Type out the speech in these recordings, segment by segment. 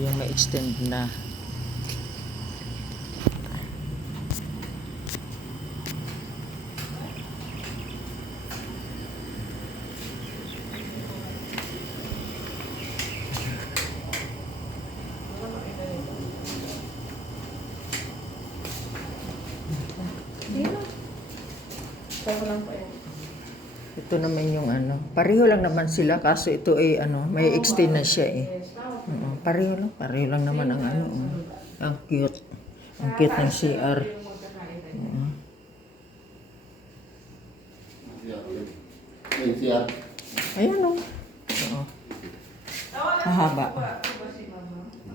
yung ma-extend na. Ito naman yung ano, pareho lang naman sila kaso ito ay ano, may extend na siya eh. Pareho lang naman ang ano. Ang cute. Ang cute ng CR. Ayan o. Oo. Mahaba.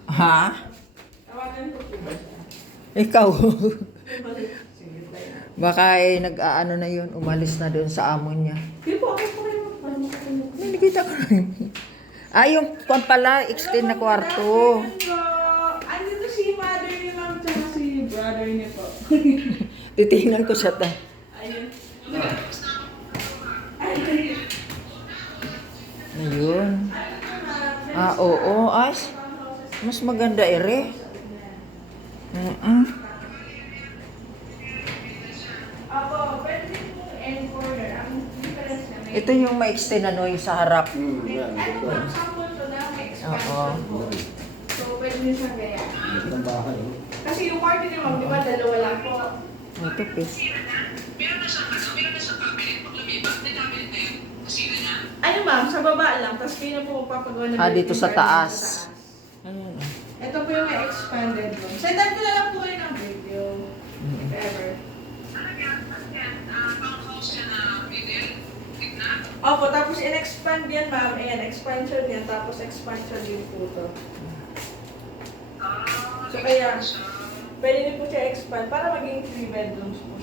Ha? Ikaw. Baka eh, nag-aano na yun, umalis na doon sa amo niya. Hindi po, ako pa kayo. Para makatulog ko. May nakita ko na yun. Yung pala, extend na kwarto. Andito si mother ni ma'am tsaka si brother niya po. Titingnan ko siya ta. Ayun. Ayun. Oo. Mas maganda ere. Ako, pwede po encoder. Ang difference na may... Ito yung ma-extend na no, yung sa harap. Ano ba, sample to na may expansion po. So, pwede nyo siyang gaya. Kasi yung party ni ma'am, di ba, dalawa lang po. Ito, pis. Ano ma'am, sa baba lang, tapos kayo na po magpapagawa ng Dito sa building taas. sa Ayun. Ito po yung expanded room. Sendan ko na lang po kayo ng video. If ever. Opo, tapos in-expand yan ma'am. Ayan, expansion yan. Tapos expansion din po to. So kaya, pwede din po siya expand para maging 3 bedrooms po.